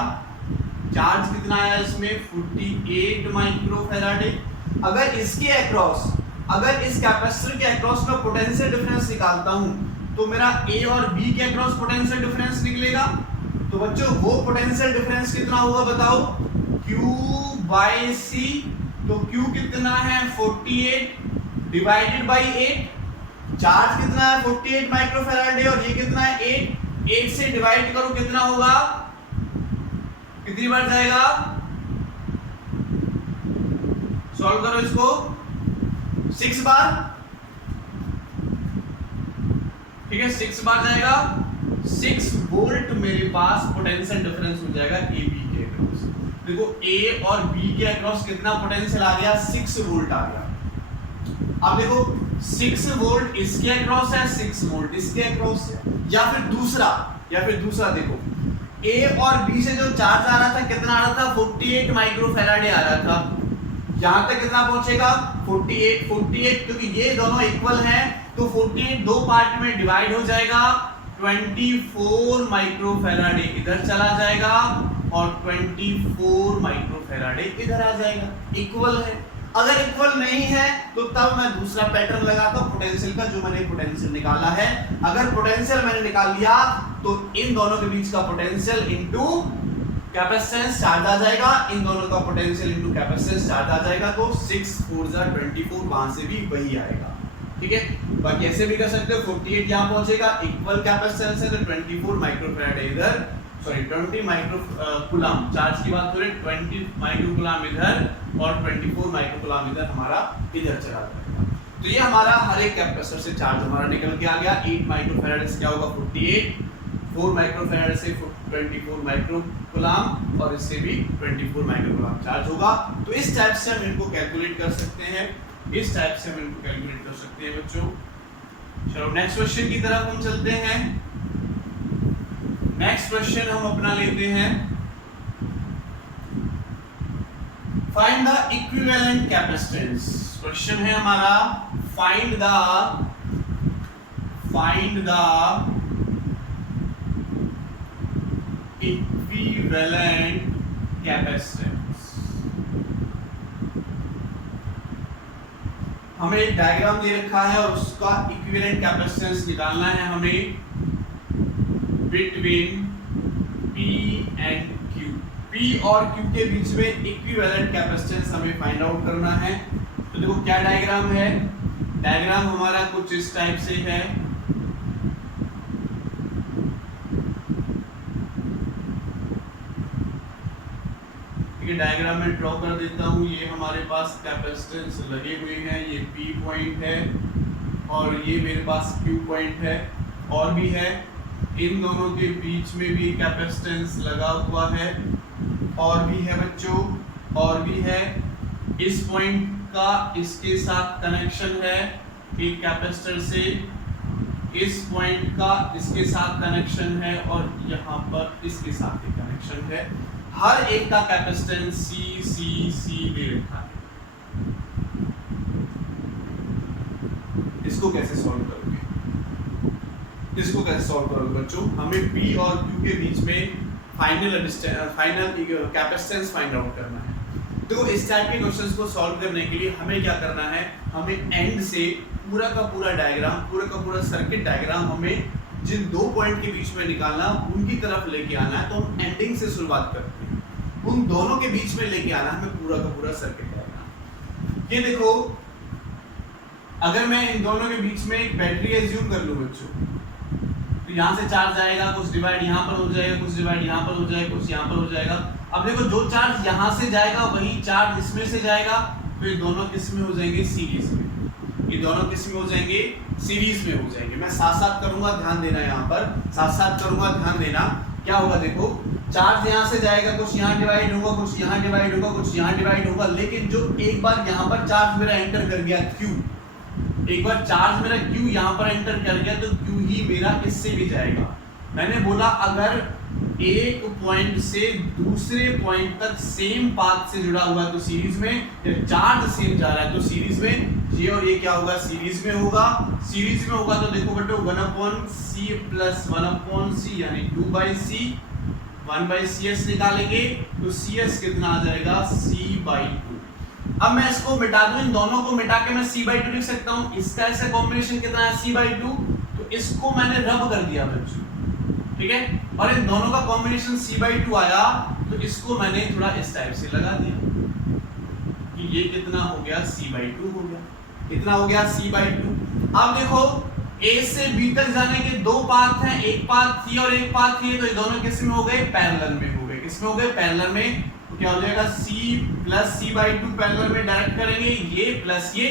चार्ज कितना आया इसमें 48 माइक्रोफैराडे। अगर इसके अक्रॉस, अगर इस कैपेसिटर के अक्रॉस मैं पोटेंशियल डिफरेंस निकालता हूं तो मेरा A और B के अक्रॉस पोटेंशियल डिफरेंस निकलेगा। तो बच्चों वो पोटेंशियल डिफरेंस कितना होगा बताओ, Q बाय C। तो Q कितना है 48 डिवाइडेड बाय 8। चार्ज कितना है 48 माइक्रोफैराडे और ये कितना है 8 से डिवाइड करो कितना होगा, कितनी बार जाएगा, सॉल्व करो इसको 6 बार, ठीक है 6 बार जाएगा। 6 वोल्ट मेरे पास पोटेंशियल डिफरेंस हो जाएगा ए बी के अक्रॉस। देखो ए और बी के अक्रॉस कितना पोटेंशियल आ गया 6 वोल्ट आ गया। अब देखो 6 वोल्ट इसके अक्रॉस है, 6 वोल्ट इसके अक्रॉस है, या फिर दूसरा देखो ए और बी से जो चार्ज आ रहा था कितना आ रहा था 48 माइक्रोफैराडे आ रहा था। यहां तक कितना पहुंचेगा 48 क्योंकि ये दोनों इक्वल हैं तो 48 दो पार्ट में डिवाइड हो जाएगा। 24 माइक्रोफैराडे इधर चला जाएगा और 24 माइक्रोफैराडे इधर आ जाएगा, इक्वल है। अगर इक्वल नहीं है तो तब मैं दूसरा पैटर्न लगाता हूं पोटेंशियल का, जो मैंने पोटेंशियल निकाला है। अगर पोटेंशियल मैंने निकाल लिया तो इन दोनों के बीच का पोटेंशियल इनटू कैपेसिटेंस चार्ज आ जाएगा, इन दोनों का पोटेंशियल इनटू कैपेसिटेंस चार्ज आ जाएगा। तो 6 4 जा 24 वहां से भी वही आएगा, ठीक है। बाकी ऐसे भी कर सकते हो 48 यहां पहुंचेगा, इक्वल कैपेसिटेंस है तो 24 माइक्रोफैराडे इधर, सॉरी 20 माइक्रोकूलम चार्ज की बात करें 20 माइक्रोकूलम इधर और 24 माइक्रोकूलम इधर हमारा इधर चला जाएगा। तो ये हमारा हर एक कैपेसिटर से चार्ज हमारा निकल के आ गया। 8 माइक्रोफैराड से क्या होगा 48, 4 माइक्रोफैराड से 24 माइक्रोकूलम और इससे भी 24 माइक्रोकूलम चार्ज होगा। तो इस टाइप से हम इनको कैलकुलेट कर सकते हैं, इस टाइप से हम इनको कैलकुलेट कर सकते हैं बच्चों। चलो नेक्स्ट क्वेश्चन की तरफ हम चलते हैं। नेक्स्ट क्वेश्चन हम अपना लेते हैं, find the equivalent capacitance. Question है हमारा फाइंड द इक्विवेलेंट कैपेसिटेंस। हमें एक डायग्राम दे रखा है और उसका इक्विवेलेंट कैपेसिटेंस निकालना है हमें between P and Q। P और Q के बीच में इक्विवेलेंट कैपेसिटेंस हमें फाइंड आउट करना है। तो देखो क्या डायग्राम है, डायग्राम हमारा कुछ इस टाइप से है। ठीक है, डायग्राम में ड्रॉ कर देता हूँ। ये हमारे पास कैपेसिटेंस लगे हुए हैं, ये P पॉइंट है और ये मेरे पास Q पॉइंट है और भी है। इन दोनों के बीच में भी कैपेसिटेंस लगा हुआ है, और भी है बच्चों, और भी है। इस पॉइंट का इसके साथ कनेक्शन है एक कैपेसिटर से, इस पॉइंट का इसके साथ कनेक्शन है, और यहाँ पर इसके साथ एक कनेक्शन है। हर एक का कैपेसिटेंस सी दे रखा है। इसको कैसे सॉल्व करोगे? इसको कैसे सॉल्व करोगे बच्चों? हमें P और Q के बीच में फाइनल कैपेसिटेंस फाइंड आउट करना है। तो इस टाइप के क्वेश्चंस को सॉल्व करने के लिए हमें क्या करना है, हमें एंड से पूरा का पूरा डायग्राम, पूरा का पूरा सर्किट डायग्राम हमें जिन दो पॉइंट के बीच में निकालना उनकी तरफ लेके आना है। तो हम एंडिंग से शुरुआत करते हैं, उन दोनों के बीच में लेके आना है हमें पूरा का पूरा सर्किट डायग्राम। ये देखो, अगर मैं इन दोनों के बीच में एक बैटरी एज्यूम कर लूं बच्चों, तो यहाँ से चार्ज जाएगा, कुछ डिवाइड यहाँ पर हो जाएगा, कुछ डिवाइड यहाँ पर हो जाएगा, कुछ यहाँ पर हो जाएगा। अब देखो, जो चार्ज यहाँ से जाएगा वही चार्ज इसमें से जाएगा, तो ये दोनों किस में हो जाएंगे? सीरीज में। ये दोनों किस में हो जाएंगे? सीरीज में हो जाएंगे। मैं साथ साथ करूंगा, ध्यान देना, यहाँ पर साथ साथ करूंगा, ध्यान देना। क्या होगा देखो, चार्ज यहाँ से जाएगा, कुछ यहाँ डिवाइड होगा, कुछ यहाँ डिवाइड होगा, कुछ यहाँ डिवाइड होगा। लेकिन जो एक बार यहाँ पर चार्ज मेरा एंटर कर गया Q, एक बार चार्ज मेरा Q यहाँ पर एंटर कर गया, तो Q ही मेरा इससे भी जाएगा। मैंने बोला अगर एक पॉइंट से दूसरे पॉइंट तक सेम पाथ से जुड़ा हुआ है तो सीरीज में, या चार्ज सेम जा रहा है तो सीरीज में, ये और ये क्या होगा? सीरीज में होगा। सीरीज में होगा तो देखो बेटो 1/c प्लस 1/c यानी 2/c, 1/cs निकालेंगे तो cs कितना आ जाएगा? c/2। अब मैं इसको मिटा दूं, इन दोनों को मिटा के मैं c/2 लिख सकता हूं। इसका ऐसा कॉम्बिनेशन कितना है? c/2। तो इसको मैंने रब कर दिया बच्चों, ठीक है, और इन दोनों का कॉम्बिनेशन c/2 आया, तो इसको मैंने थोड़ा इस टाइप से लगा दिया कि ये कितना हो गया? c/2 हो गया। कितना हो गया? c/2। अब देखो, a से b तक जाने के दो पाथ हैं, एक पाथ ये और एक पाथ ये, तो ये दोनों किस में हो गए? पैरेलल में हो गए। किस में हो गए? पैरेलल में। तो क्या हो जाएगा? c प्लस c/2 पैरेलल में डायरेक्ट करेंगे, ये प्लस ये,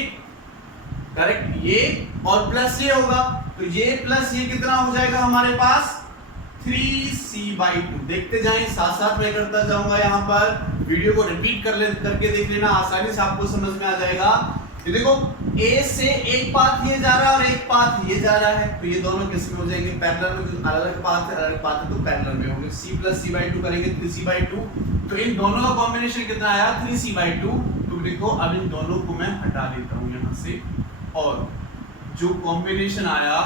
डायरेक्ट ये और प्लस ये होगा, तो ये प्लस ये कितना हो जाएगा हमारे पास? 3c/2। देखते जाएं, साथ साथ मैं करता जाऊंगा। यहाँ पर वीडियो को रिपीट करके देख लेना, आसानी से आपको समझ में आ जाएगा। ये देखो, A से एक पाथ ये जा रहा है और एक पाथ ये जा रहा है, तो ये दोनों किस में हो जाएंगे? पैरेलल में। अलग पाथ है तो पैरेलल में होंगे। c प्लस c/2 करेंगे 3c/2, तो इन दोनों का कॉम्बिनेशन कितना आया? 3c/2। तो देखो, अब इन दोनों को मैं हटा देता हूँ यहाँ से, और जो कॉम्बिनेशन आया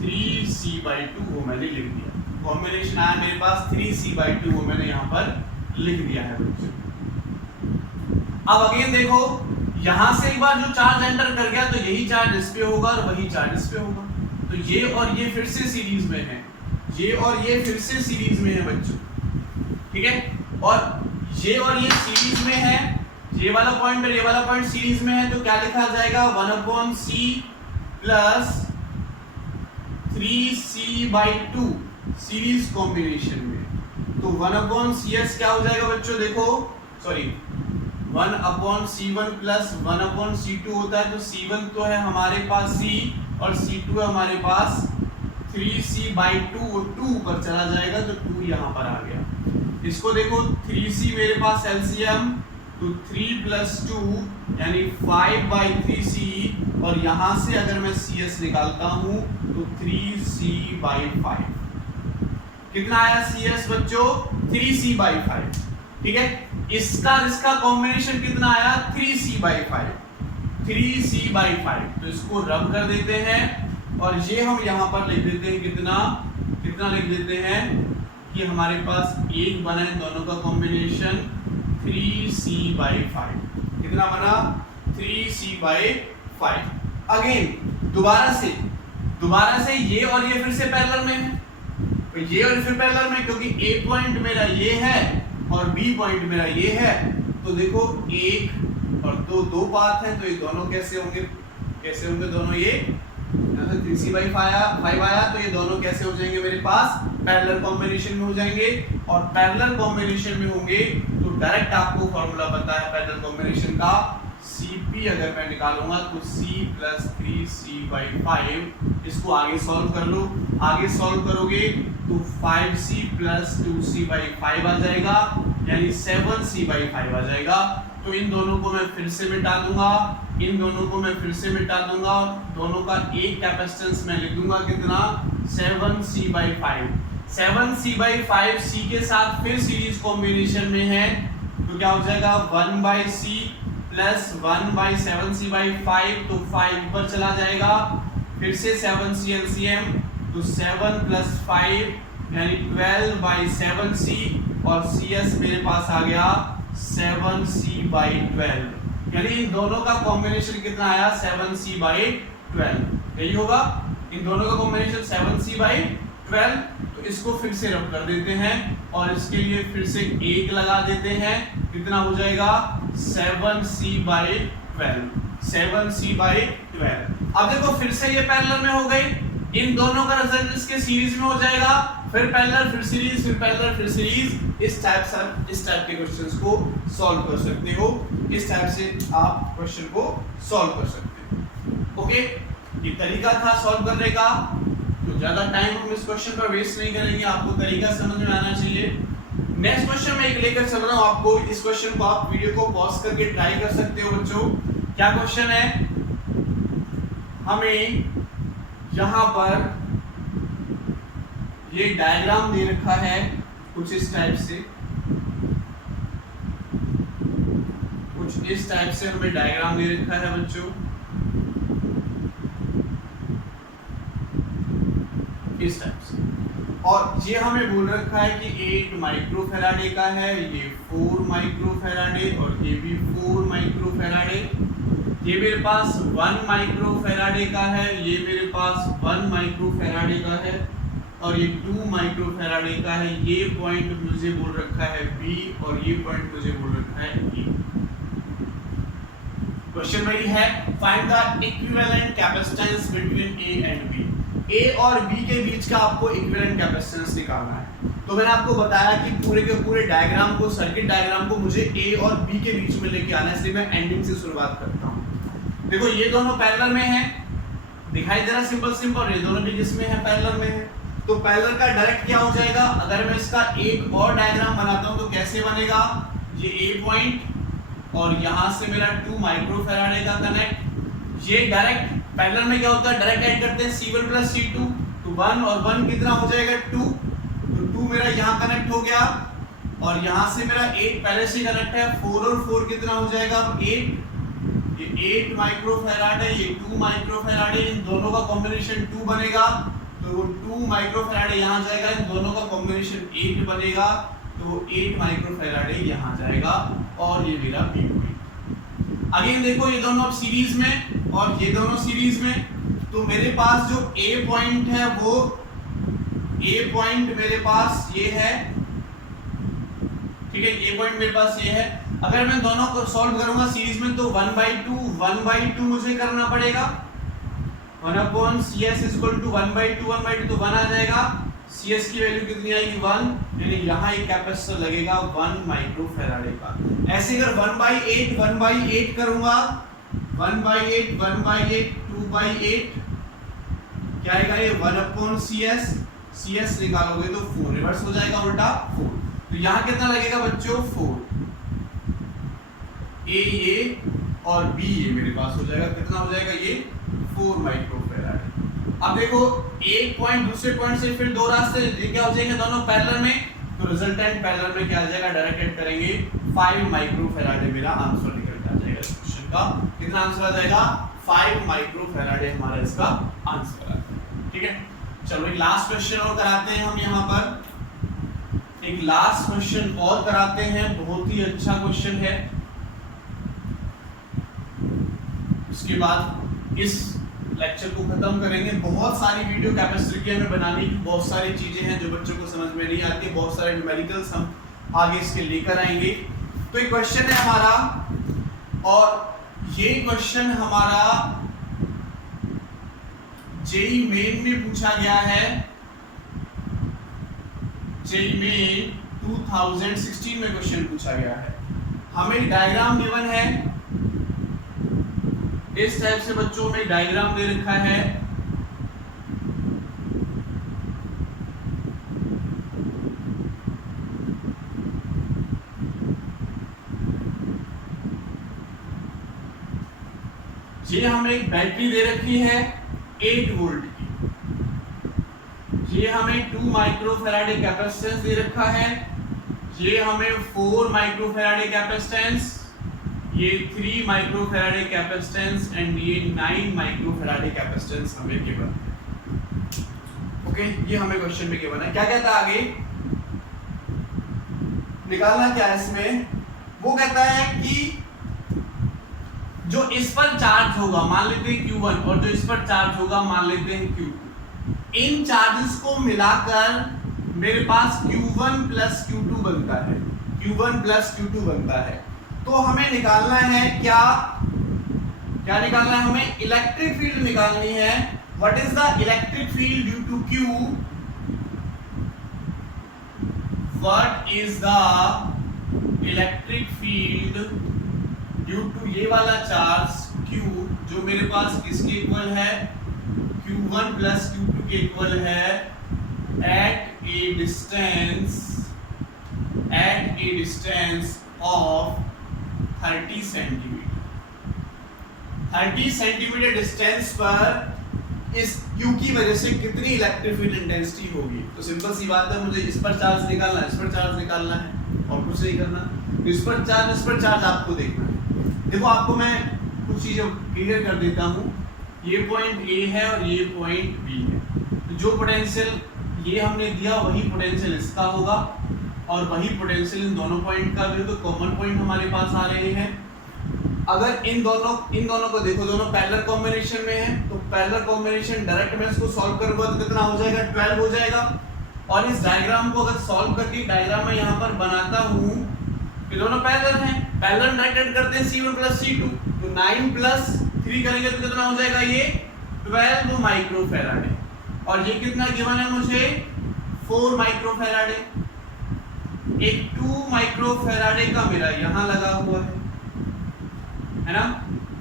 3c/2 वो मैंने लिख दिया। कॉम्बिनेशन आया मेरे पास 3c/2, वो मैंने यहाँ पर लिख दिया है बच्चों। अब अगेन देखो, यहां से एक बार जो चार्ज एंटर कर गया तो यही चार्ज इस पे होगा और वही चार्ज इस पे होगा, तो ये और ये फिर से सीरीज में है, ये और ये फिर से सीरीज में है बच्चों, ठीक है। और ये सीरीज में है, ये वाला पॉइंट और ये वाला पॉइंट सीरीज में है, तो क्या लिखा जाएगा? 1/c plus 3c/2 series combination में। तो 1/cs क्या हो जाएगा बच्चों? देखो, सॉरी, 1/c1 प्लस 1/c2 होता है, तो c1 तो है हमारे पास c और c2 है हमारे पास 3c/2, वो 2 ऊपर चला जाएगा तो 2 यहाँ पर आ गया। इसको देखो, 3c मेरे पास एलसीएम, तो 3 प्लस 2 यानी 5/3c, और यहाँ से अगर मैं cs निकालता हूँ तो 3c/5। कितना आया cs बच्चों? 3c/5, ठीक है। इसका कॉम्बिनेशन कितना आया? 3c/5, 3c/5। तो इसको रब कर देते हैं, और ये हम यहाँ पर लिख देते हैं, कितना लिख देते हैं कि हमारे पास एक बना है दोनों का कॉम्बिनेशन 3c/5। कितना बना? 3c/5। अगेन दोबारा से ये और ये फिर से पैरेलल में है, तो ये और फिर पैरेलल में, क्योंकि ए पॉइंट मेरा ये है और बी पॉइंट मेरा ये है। तो देखो, एक और दो पाथ हैं, तो ये दोनों कैसे होंगे दोनों? ये 3c/5 आया, तो ये दोनों कैसे हो जाएंगे मेरे पास? पैरेलल कॉम्बिनेशन में हो जाएंगे। और पैरेलल कॉम्बिनेशन में होंगे तो डायरेक्ट आपको फॉर्मूला पता है पैरेलल कॉम्बिनेशन का, c Cp अगर मैं निकालूंगा तो C प्लस 3C/5, इसको आगे सॉल्व कर लो। आगे सॉल्व करोगे तो 5C प्लस 2C/5 आ जाएगा, यानी 7C/5 आ जाएगा। तो इन दोनों को मैं फिर से मिटा दूंगा, इन दोनों को मैं फिर से मिटा दूंगा, दोनों का एक कैपेसिटेंस मैं लिख दूंगा कितना, 7C/5। 7C/5 C के साथ फिर सीरीज कॉम्बिनेशन में है तो क्या हो जाएगा 1/C प्लस 1/7C/5, तो 5 ऊपर चला जाएगा, फिर से 7C LCM तो 7 प्लस 5 यानी 12/7C, और CS मेरे पास आ गया 7C/12, यानी इन दोनों का कॉम्बिनेशन कितना आया 7C/12, यही होगा। इन दोनों का कॉम्बिनेशन 7C/12, तो इसको फिर से रब कर देते हैं और इसके लिए फिर से 1 लगा देते हैं, कितना हो जाएगा 7C/12, 7C/12। अब देखो फिर से ये पैरेलल में हो गई, इन दोनों का रिजल्ट इसके सीरीज में हो जाएगा, फिर पैरेलल फिर सीरीज, फिर पैरेलल फिर सीरीज। इस टाइप के क्वेश्चंस को सॉल्व कर सकते हो, इस टाइप से आप क्वेश्चन को सॉल्व कर सकते हो। ओके, ये तरीका था सॉल्व करने का, तो ज्यादा टाइम हम इस क्वेश्चन पर वेस्ट नहीं करेंगे, आपको तरीका समझ में आना चाहिए। नेक्स्ट क्वेश्चन मैं एक लेकर चल रहा हूं आपको, इस क्वेश्चन को आप वीडियो को पॉज करके ट्राई कर सकते हो बच्चों। क्या क्वेश्चन है, हमें यहां पर ये डायग्राम दे रखा है कुछ इस टाइप से, कुछ इस टाइप से हमें डायग्राम दे रखा है बच्चों, इस टाइप से, और ये हमें बोल रखा है कि 8 माइक्रोफैराडे का है, ये 4 माइक्रोफैराडे और ये भी 4 माइक्रोफैराडे, ये मेरे पास 1 माइक्रोफैराडे का है, ये मेरे पास 1 माइक्रोफैराडे का है, और ये 2 माइक्रोफैराडे का है। ये पॉइंट मुझे बोल रखा है B और ये पॉइंट मुझे बोल रखा है E। क्वेश्चन वही है, find the equivalent capacitance between A and B। A और B के बीच का आपको इक्विवेलेंट कैपेसिटेंस निकालना है। तो मैंने आपको बताया कि पूरे के पूरे डायग्राम को, सर्किट डायग्राम को मुझे A और B के बीच में लेके आना है, इसलिए मैं एंडिंग से शुरुआत करता हूं। देखो ये दोनों पैरेलल में हैं, दिखाई दे रहा सिंपल सिंपल, ये दोनों भी किसमें है, पैरेलल में है। तो पैरेलल का डायरेक्ट क्या हो जाएगा, अगर मैं इसका एक और डायग्राम बनाता हूं तो कैसे बनेगा, ये A पॉइंट और यहां से मेरा 2 माइक्रोफैराडे का कनेक्ट, ये डायरेक्ट पैरेलल में क्या होता है, डायरेक्ट ऐड करते हैं C1 प्लस C2, तो 1 और 1 कितना हो जाएगा 2, तो 2 मेरा यहाँ कनेक्ट हो गया, और यहाँ से मेरा 8 पहले से कनेक्ट है, 4 और 4 कितना हो जाएगा 8, ये 8 माइक्रोफैराड है, ये 2 माइक्रोफैराड है, इन दोनों का कॉम्बिनेशन 2 बनेगा, तो वो 2 माइक्रोफैराड यहाँ जाएगा, इन दोनों का कॉम्बिनेशन 8 बनेगा, तो 8 माइक्रोफैराड यहाँ जाएगा, और ये मेरा B पॉइंट। अगेन देखो ये दोनों अब सीरीज में और ये दोनों सीरीज में, तो मेरे पास जो A पॉइंट है वो A पॉइंट मेरे पास ये है, ठीक है, A पॉइंट मेरे पास ये है। अगर मैं दोनों को सॉल्व करूंगा सीरीज में तो 1/2 मुझे करना पड़ेगा, 1/CS = 1/2 तो 1 आ जाएगा, CS की वैल्यू कितनी आएगी 1, यानी यहाँ एक कैपेसिटर लगेगा 1 माइक्रोफैराडे का। ऐसे अगर 1/8 करूंगा, 1/8 2/8 क्या आएगा, ये 1/CS, CS निकालोगे तो 4 रिवर्स हो जाएगा, उल्टा 4, तो यहाँ कितना लगेगा बच्चों 4, A और B ये मेरे पास हो जाएगा, कितना हो जाएगा ये 4 माइक्रोफैराड। अब देखो एक पॉइंट दूसरे पॉइंट से फिर दो रास्ते क्या हो जाएंगे दोनों पैरेलल में, तो रिजल्टेंट पैरेलल में क्या आ जाएगा, डायरेक्ट ऐड करेंगे 5 माइक्रोफैराड मेरा आंसर निकल के आ जाएगा इस क्वेश्चन का। कितना आंसर आ जाएगा 5 माइक्रोफैराड हमारा इसका आंसर आ जाएगा। ठीक है, चलो एक लास्ट क्वेश्चन और कराते हैं हम यहाँ पर, एक लास्ट क्वेश्चन और कराते हैं, बहुत ही अच्छा क्वेश्चन है। इसके बाद इस लेक्चर को खत्म करेंगे। बहुत सारी वीडियो कैपेसिटर की हमें बनाने की बहुत सारी चीजें हैं जो बच्चों को समझ में नहीं आती, बहुत सारे न्यूमेरिकल्स हम आगे इसके लेकर आएंगे। तो एक क्वेश्चन है हमारा, और ये क्वेश्चन हमारा जेईई मेन में पूछा गया है, जेईई मेन 2016 में क्वेश्चन पूछा गया है। हमें डायग्राम गिवन है, इस टाइप से बच्चों में डायग्राम दे रखा है। ये हमें एक बैटरी दे रखी है 8 वोल्ट की, ये हमें 2 माइक्रोफैराडे कैपेसिटेंस दे रखा है, ये हमें 4 माइक्रोफैराडे कैपेसिटेंस, ये 3 माइक्रोफैराडे कैपेसिटेंस एंड ये 9 माइक्रोफैराडे कैपेसिटेंस हमें गिवन है। ओके, ये हमें क्वेश्चन में गिवन है। क्या कहता है आगे, निकालना क्या है इसमें, वो कहता है कि जो इस पर चार्ज होगा मान लेते हैं Q1 और जो इस पर चार्ज होगा मान लेते हैं Q2, इन चार्जेस को मिलाकर मेरे पास Q1 प्लस Q2 बनता है, Q1 प्लस Q2 बनता है। तो हमें निकालना है क्या निकालना है, हमें इलेक्ट्रिक फील्ड निकालनी है। What is the electric field due to Q, what is the electric field due to ये वाला चार्ज Q जो मेरे पास किसके इक्वल है, Q1 प्लस Q2 के इक्वल है at a distance of 30 centimetre. 30 centimetre distance पर इस Q की वजह से कितनी इलेक्ट्रिक फील्ड इंटेंसिटी होगी। तो सिंपल सी बात है, मुझे इस पर चार्ज निकालना है, इस पर चार्ज निकालना है और कुछ नहीं करना। तो इस पर चार्ज आपको देखना है। देखो आपको मैं कुछ चीजें क्लियर कर देता हूँ, ये पॉइंट A है और ये पॉइंट B है। तो जो पोटेंशियल ये हमने दिया वही पोटेंशियल इसका होगा और वही पोटेंशियल इन दोनों पॉइंट का भी, तो कॉमन पॉइंट हमारे पास आ रहे हैं। अगर इन दोनों को देखो, दोनों पैरेलल कॉम्बिनेशन में है, तो पैरेलल कॉम्बिनेशन डायरेक्ट मैं इसको सॉल्व करूंगा तो कितना हो जाएगा, 12 हो जाएगा। और इस डायग्राम को अगर सॉल्व करके डायग्राम में यहाँ पर बनाता हूँ, ये दोनों पैरेलल हैं, पैरेलल डायरेक्ट करते हैं C1 प्लस C2, तो 9 प्लस 3 करेंगे तो कितना हो जाएगा, ये 12 माइक्रोफैराडे। और ये कितना गिवन है मुझे, 4 माइक्रोफैराडे। एक 2 माइक्रोफैराडे का मेरा यहाँ लगा हुआ है ना,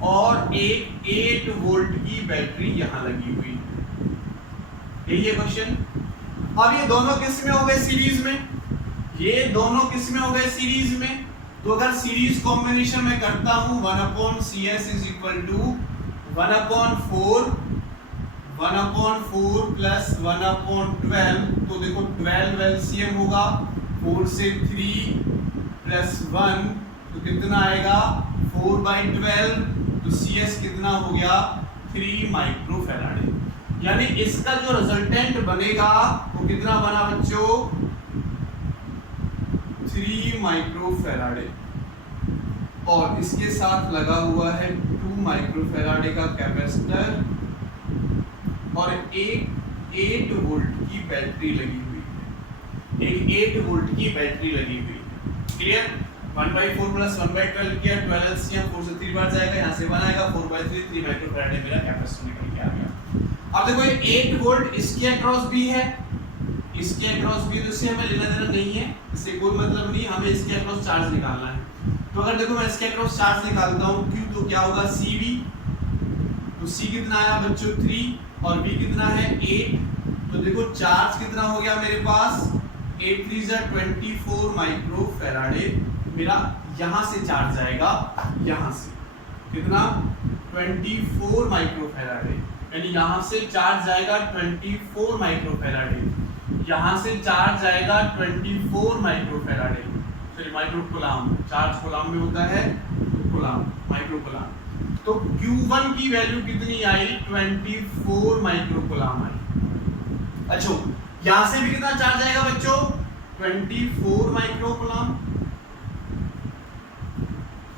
और एक 8 वोल्ट की बैटरी यहाँ लगी हुई है। यही है क्वेश्चन। अब ये दोनों किस में हो गए, सीरीज में, ये दोनों किस में हो गए, सीरीज में। तो अगर सीरीज कॉम्बिनेशन में करता हूं 1/CS is equal to 1/4 plus 1/12, तो देखो 12 LCM होगा, 4 से 3 प्लस 1 तो कितना आएगा 4/12, तो CS कितना हो गया 3 माइक्रोफैराडे। यानी इसका जो रिजल्टेंट बनेगा वो कितना बना बच्चों, 3 माइक्रोफैराडे। और इसके साथ लगा हुआ है 2 माइक्रोफैराडे का कैपेसिटर और एक 8 वोल्ट की बैटरी लगी हुई है, एक 8 वोल्ट की बैटरी लगी हुई है। क्लियर। 1/4 प्लस 1/12 किया, 12 LCM 4 से 3 बार जाएगा, यहाँ से बनाएगा 4/3, 3 माइक्रोफैराडे मेरा कैपेसिटर निकल के आ गया। अब देखो ये 8 वोल्ट इसके अक्रॉस भी है, इसके अक्रॉस भी, तो इससे हमें लेना देना नहीं है, इससे कोई मतलब नहीं, हमें इसके अक्रॉस चार्ज निकालना है। तो अगर देखो मैं इसके अक्रॉस चार्ज निकालता हूँ Q, तो क्या होगा CV, तो C कितना आया बच्चों 3 और B कितना है 8, तो देखो चार्ज कितना हो गया मेरे पास 8 3 जा 24 माइक्रोफैराडे मेरा यहाँ से चार्ज जाएगा, यहाँ से कितना 24 माइक्रोफैराडे, यानी यहाँ से चार्ज जाएगा 24 माइक्रोफैराडे, यहाँ से चार्ज आएगा 24 माइक्रोफैराडे, सॉरी माइक्रोकूलम, चार्ज कूलम में होता है कूलम, माइक्रोकूलम। तो Q1 की वैल्यू कितनी आई 24 माइक्रोकूलम आई। अच्छा यहाँ से भी कितना चार्ज आएगा बच्चों 24 माइक्रोकूलम।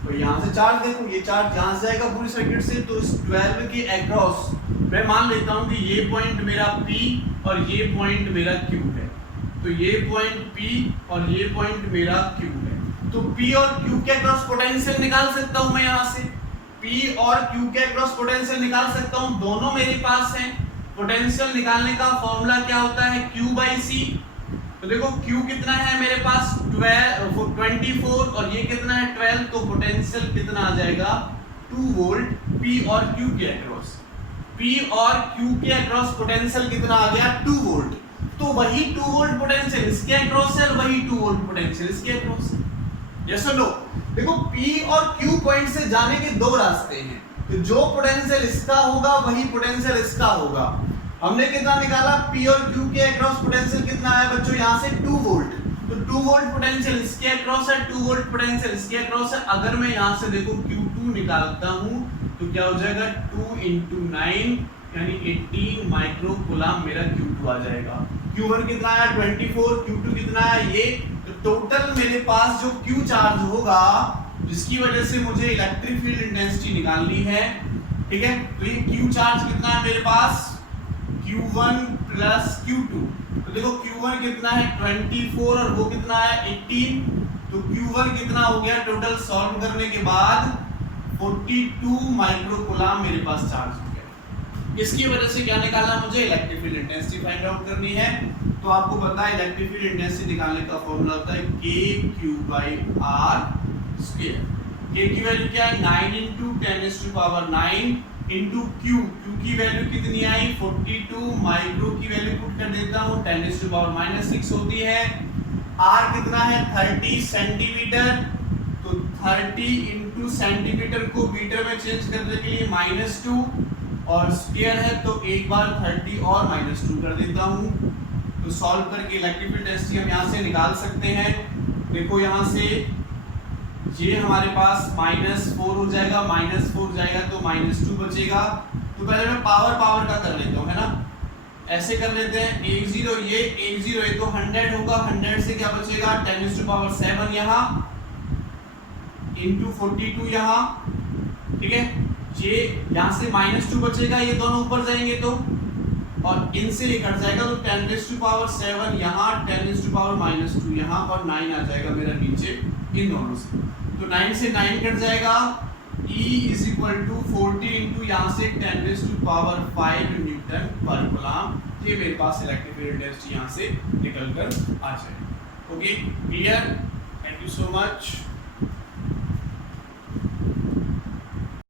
तो यहाँ से चार्ज देखो, ये चार्ज यहाँ से आएगा पूरी सर्किट से, तो इस 12 के अक्रॉस मैं मान लेता हूँ कि ये पॉइंट मेरा P और ये पॉइंट मेरा Q है, तो ये पॉइंट P और ये पॉइंट मेरा Q है। तो P और Q के अक्रॉस पोटेंशियल निकाल सकता हूँ मैं, यहाँ से P और Q के अक्रॉस पोटेंशियल निकाल सकता हूँ, दोनों मेरे पास हैं। पोटेंशियल निकालने का फॉर्मूला क्या होता है Q/C। तो देखो Q कितना है मेरे पास 24 और ये कितना है 12, तो पोटेंशियल कितना आ जाएगा 2 वोल्ट P और Q के अक्रॉस। P और Q के अक्रॉस पोटेंशियल कितना आ गया 2 वोल्ट। तो वही 2 वोल्ट पोटेंशियल इसके अक्रॉस है और वही 2 वोल्ट पोटेंशियल इसके अक्रॉस है। यस और नो? देखो P और Q पॉइंट से जाने के दो रास्ते हैं, तो जो पोटेंशियल इसका होगा वही पोटेंशियल इसका होगा। हमने कितना निकाला P और Q के अक्रॉस पोटेंशियल कितना है बच्चों, यहाँ से 2 वोल्ट। तो 2 वोल्ट पोटेंशियल इसके अक्रॉस है, 2 वोल्ट पोटेंशियल इसके अक्रॉस है। अगर मैं यहाँ से देखो Q2 निकालता हूँ तो क्या हो जाएगा 2 × 9 यानी 18 माइक्रो कूलम मेरा Q2 आ जाएगा। Q1 कितना है 24, Q2 कितना है ये। तो टोटल मेरे पास जो Q चार्ज होगा जिसकी वजह से मुझे इलेक्ट्रिक फील्ड इंटेंसिटी निकालनी है, ठीक है, तो ये Q चार्ज कितना है मेरे पास Q1 प्लस Q2। तो देखो Q1 कितना है 24 और वो कितना है 18, तो Q1 कितना हो गया टोटल सॉल्व करने के बाद 42 माइक्रो कूलम मेरे पास चार्ज हो गया। इसकी वजह से क्या निकालना मुझे, electric field intensity find out करनी है। तो आपको पता है इलेक्ट्रिक फील्ड इंटेंसिटी निकालने का फॉर्मूला होता है KQ/R²। K की वैल्यू क्या है 9 × 10⁹ इंटू Q की वैल्यू कितनी आई 42, माइक्रो की वैल्यू पुट कर देता हूँ 10⁻⁻6 होती है। R कितना है 30 सेंटीमीटर, तो 30 इंटू सेंटीमीटर को मीटर में चेंज करने के लिए -2 और स्क्वायर है तो एक बार 30 और -2 कर देता हूँ। तो सॉल्व करके इलेक्ट्रिक फील्ड इंटेंसिटी हम यहाँ से निकाल सकते हैं। देखो यहाँ से ये हमारे पास -4 हो जाएगा, -4 जाएगा तो -2 बचेगा। तो पहले मैं पावर का कर लेता हूँ, है ना, ऐसे कर लेते हैं। 1 0 ये 1 0 ये तो 100 होगा, 100 से क्या बचेगा 10⁻7 यहाँ इंटू 42 यहाँ, ठीक है। ये यहाँ से -2 बचेगा, ये दोनों ऊपर जाएंगे तो, और इनसे ये कट जाएगा तो 10⁻7 यहाँ 10⁻−2 यहाँ और 9 आ जाएगा मेरा नीचे इन दोनों से। तो 9 से 9 कट जाएगा। E = 40 इंटू यहाँ से 10⁵ न्यूटन पर कूलम। ये मेरे पास इलेक्ट्रिक फील्ड इंटेंसिटी यहाँ से निकल कर आ जाएगा। Okay, clear? Thank you so much.